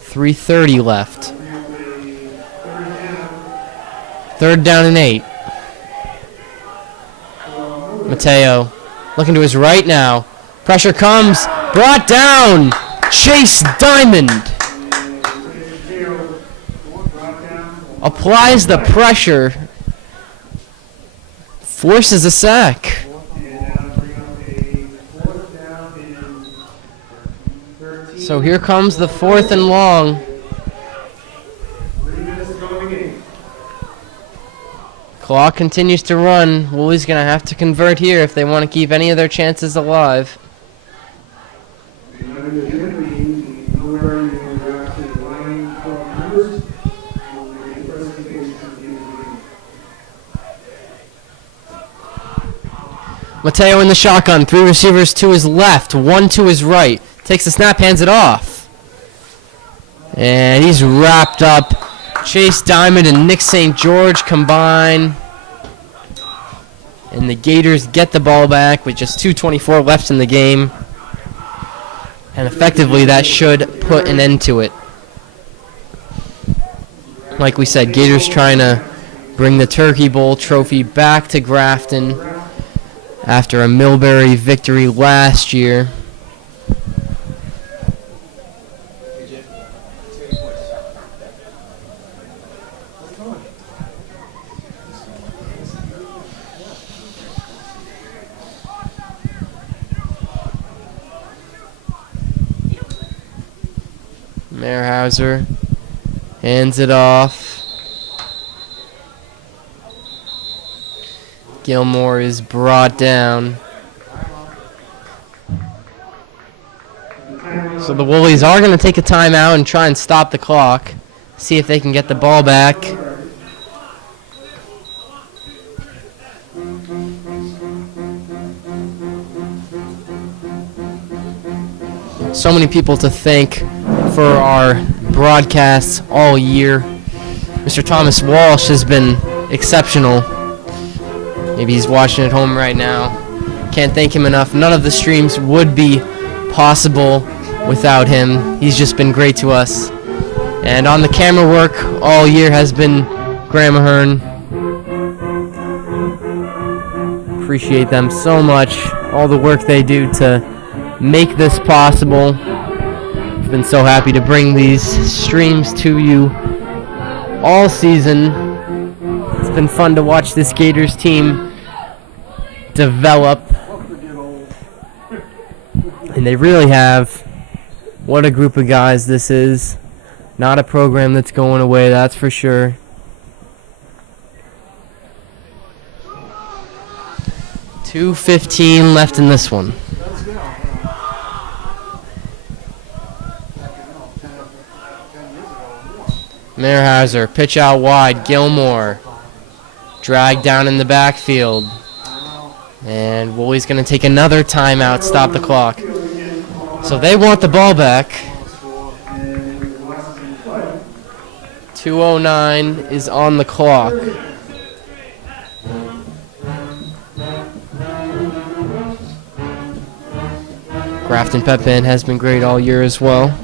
3:30 left. Third down and 8. Mateo looking to his right now. Pressure comes. Brought down. Chase Diamond applies the pressure. Forces a sack. So here comes the 4th and long. Clock continues to run. Woolly's going to have to convert here if they want to keep any of their chances alive. Mateo in the shotgun. 3 receivers to his left, 1 to his right. Takes the snap, hands it off. And he's wrapped up. Chase Diamond and Nick St. George combine. And the Gators get the ball back with just 2:24 left in the game. And effectively that should put an end to it. Like we said, Gators trying to bring the Turkeybowl trophy back to Grafton after a Milbury victory last year. Mehrhauser hands it off. Gilmore is brought down. So the Woolies are going to take a timeout and try and stop the clock. See if they can get the ball back. So many people to thank for our broadcasts all year. Mr. Thomas Walsh has been exceptional. Maybe he's watching at home right now. Can't thank him enough. None of the streams would be possible without him. He's just been great to us. And on the camera work all year has been Graeme Ahern. Appreciate them so much. All the work they do to make this possible. I've been so happy to bring these streams to you all season. It's been fun to watch this Gators team develop. And they really have. What a group of guys this is. Not a program that's going away, that's for sure. .2:15 left in this one. Mehrhauser, pitch out wide. Gilmore dragged down in the backfield. And Woolly's going to take another timeout, stop the clock. So they want the ball back. 2:09 is on the clock. Grafton Pep Band has been great all year as well.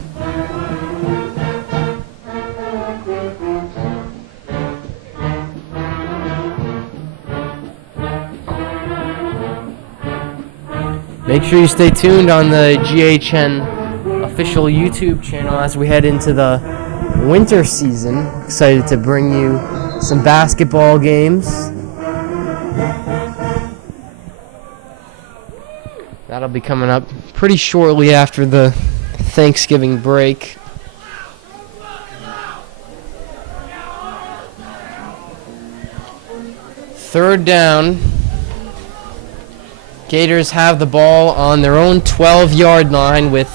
Make sure you stay tuned on the GHN official YouTube channel as we head into the winter season. Excited to bring you some basketball games. That'll be coming up pretty shortly after the Thanksgiving break. Third down. Gators have the ball on their own 12-yard line with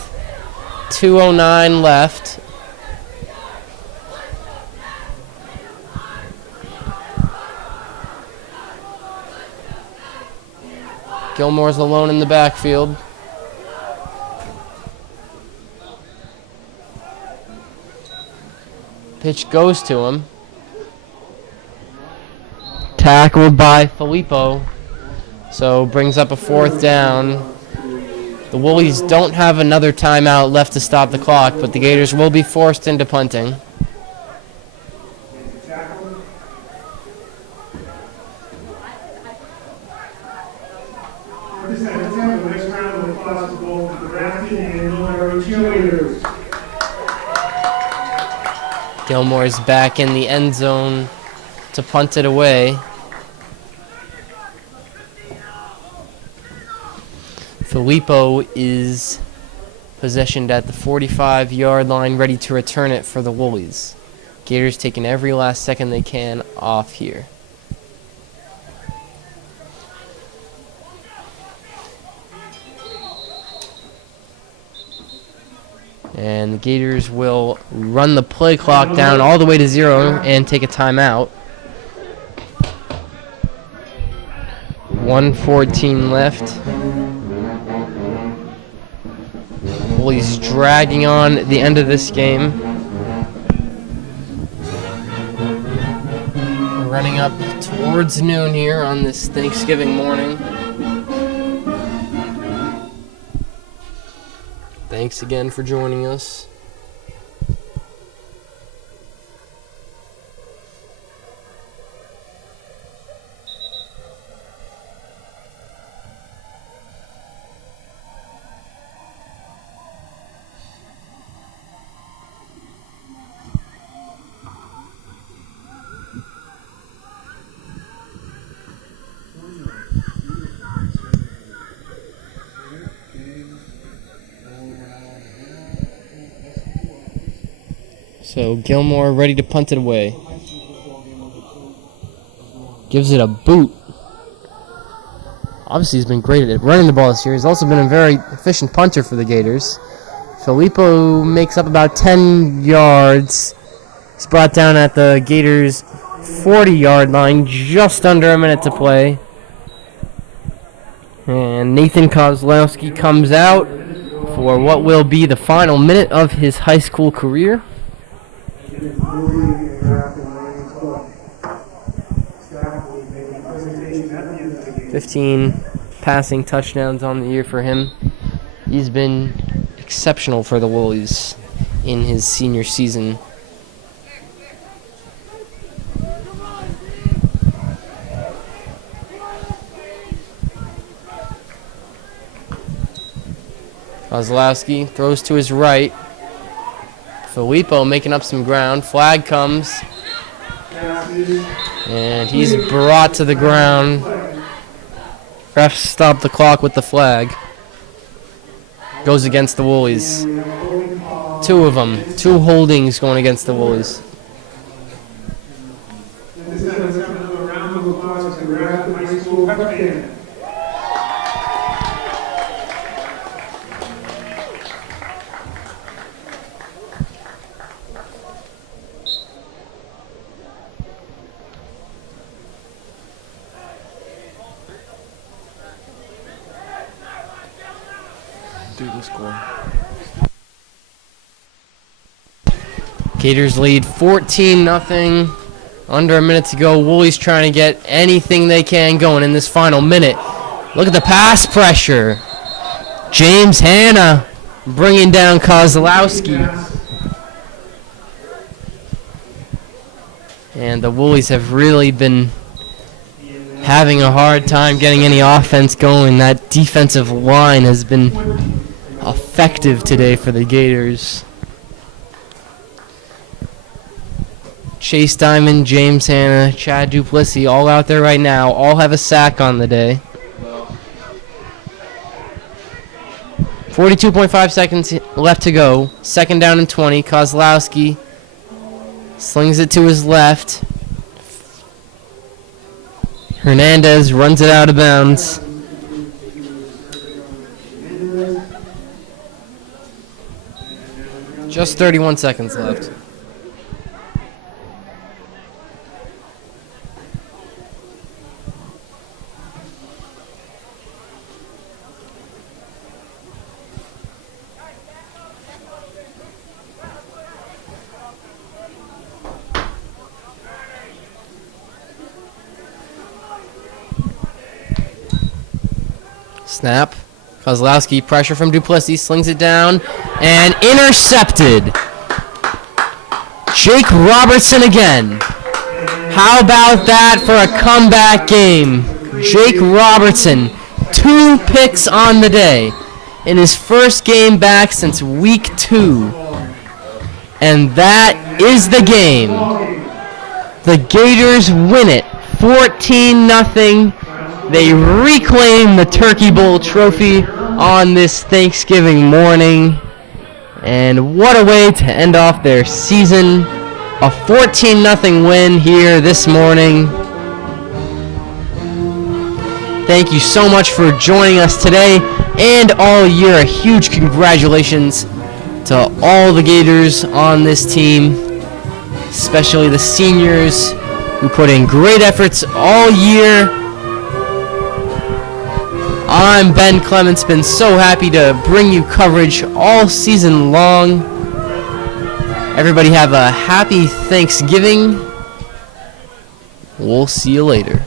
2:09 left. Gilmore's alone in the backfield. Pitch goes to him. Tackled by Filippo. So brings up a 4th down. The Woolies don't have another timeout left to stop the clock, but the Gators will be forced into punting. Next round of applause to both the Grafton and Milbury cheerleaders. Gilmore's back in the end zone to punt it away. Filippo is possessioned at the 45-yard line, ready to return it for the Woolies. Gators taking every last second they can off here. And the Gators will run the play clock down all the way to 0 and take a timeout. 1:14 left. Woolies dragging on the end of this game. We're running up towards noon here on this Thanksgiving morning. Thanks again for joining us. So Gilmore ready to punt it away. Gives it a boot. Obviously he's been great at running the ball this year. He's also been a very efficient punter for the Gators. Filippo makes up about 10 yards. He's brought down at the Gators' 40-yard line, just under a minute to play. And Nathan Kozlowski comes out for what will be the final minute of his high school career. 15 passing touchdowns on the year for him. He's been exceptional for the Woolies in his senior season. Kozlowski throws to his right. Filippo making up some ground. Flag comes. And he's brought to the ground. Refs stop the clock with the flag. Goes against the Woolies. Two of them. Two holdings going against the Woolies. Gators lead 14-0. Under a minute to go. Woolies trying to get anything they can going in this final minute. Look at the pass pressure. James Hanna bringing down Kozlowski. And the Woolies have really been having a hard time getting any offense going. That defensive line has been effective today for the Gators. Chase Diamond, James Hanna, Chad Duplessis, all out there right now. All have a sack on the day. 42.5 seconds left to go. Second down and 20. Kozlowski slings it to his left. Hernandez runs it out of bounds. Just 31 seconds left. Snap. Kozlowski, pressure from Duplessis, slings it down, and intercepted. Jake Robertson again. How about that for a comeback game? Jake Robertson, 2 picks on the day in his first game back since week 2. And that is the game. The Gators win it 14-0. They reclaim the Turkeybowl trophy on this Thanksgiving morning. And what a way to end off their season. A 14-0 win here this morning. Thank you so much for joining us today and all year. A huge congratulations to all the Gators on this team, especially the seniors who put in great efforts all year. I'm Ben Clements, been so happy to bring you coverage all season long. Everybody have a happy Thanksgiving. We'll see you later.